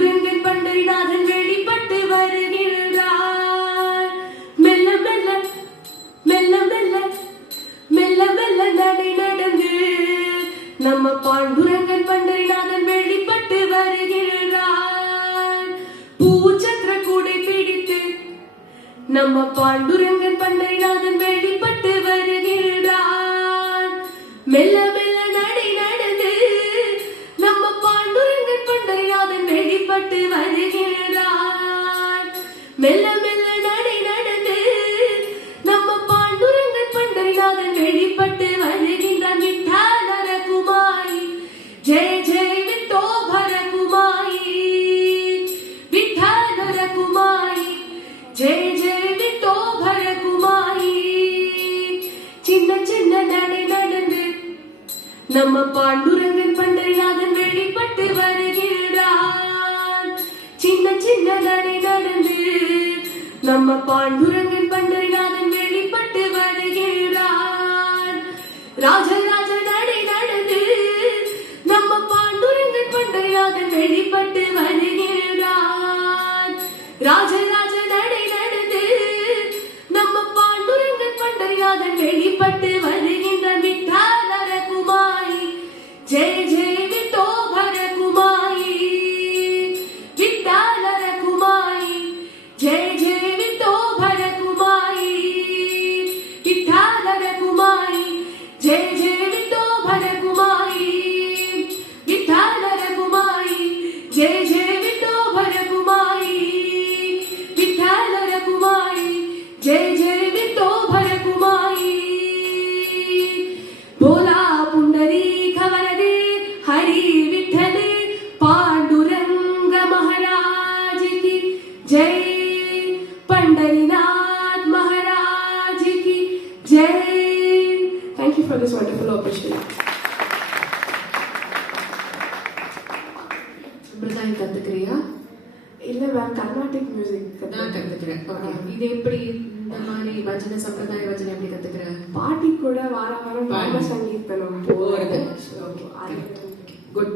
பாண்டுரங்கன் பண்டரிநாதன் வெளிப்பட்டு வருகிறார். மெல்ல மெல்ல மெல்ல மெல்ல மெல்ல மெல்ல நடை நடந்து நம்ம பாண்டுரங்கன் பண்டரிநாதன் வெளிப்பட்டு வருகிறார். பூச்சத்திர கூடை பிடித்து நம்ம பாண்டுரங்கன் பண்டரிநாதன் வெளிப்பட்டு வருகிறார். மெல்ல மெல்ல நடை நடந்து நம்ம பாண்டுரங்கன் பண்டரிநாதன் வெளிப்பட்டு வருகிறார். மெல்ல மெல்ல நடை நடந்து நம்ம பாண்டுரங்கன் பண்டரிநாதன் வெளிப்பட்டு வருகின்றான். விட்டாலர குமாரி ஜெய ஜெய விட்டோபர குமாரி, விட்டாலர குமாரி ஜெய ஜெய விட்டோபர குமாரி. சின்ன சின்ன நடை நடந்து நம்ம பாண்டுரங்கன் பண்டரிநாதன் வெளிப்பட்டு வருகிறார். சின்ன சின்ன நடை நடந்து நம்ம பாண்டுரங்கன் பண்டரிநாதன் வெளிப்பட்டு வருகிறார். ராஜராஜ நடை நடந்து நம்ம பாண்டுரங்கன் பண்டரிநாதன் வெளிப்பட்டு வருகிறார். ராஜராஜ நடை நடந்து நம்ம பாண்டுரங்கன் பண்டரிநாதன் வெளிப்பட்டு வருகின்றான். விட்டாலர குமாரி ஜெய ஜெய விட்டோபர குமாரி, விட்டாலர குமாரி ஜெய ஜெய விட்டோபர குமாரி, விட்டாலர குமாரி ஜெய ஜெய விட்டோபர குமாரி, விட்டாலர குமாரி ஜெய ஜெய விட்டோபர குமாரி, விட்டாலர குமாரி ஜெய ஜெய விட்டோபர குமாரி. बोला पुंडरीक वरदे हरि विठ्ठल पांडुरंग महाराज की जय, पंढरीनाथ महाराज की जय. Thank you for this wonderful opportunity. சம்பிரதாயம் கத்துக்கிறியா? இல்ல மேம், கர்நாடிக் மியூசிக் நான் கத்துக்கிறேன். ஓகே, இது எப்படி இந்த மாதிரி பஜனை சம்பிரதாய பஜனை எப்படி கத்துக்கிற? பாட்டி கூட வார வாரம் பாட சங்கீர்த்தனம் போறது. குட்.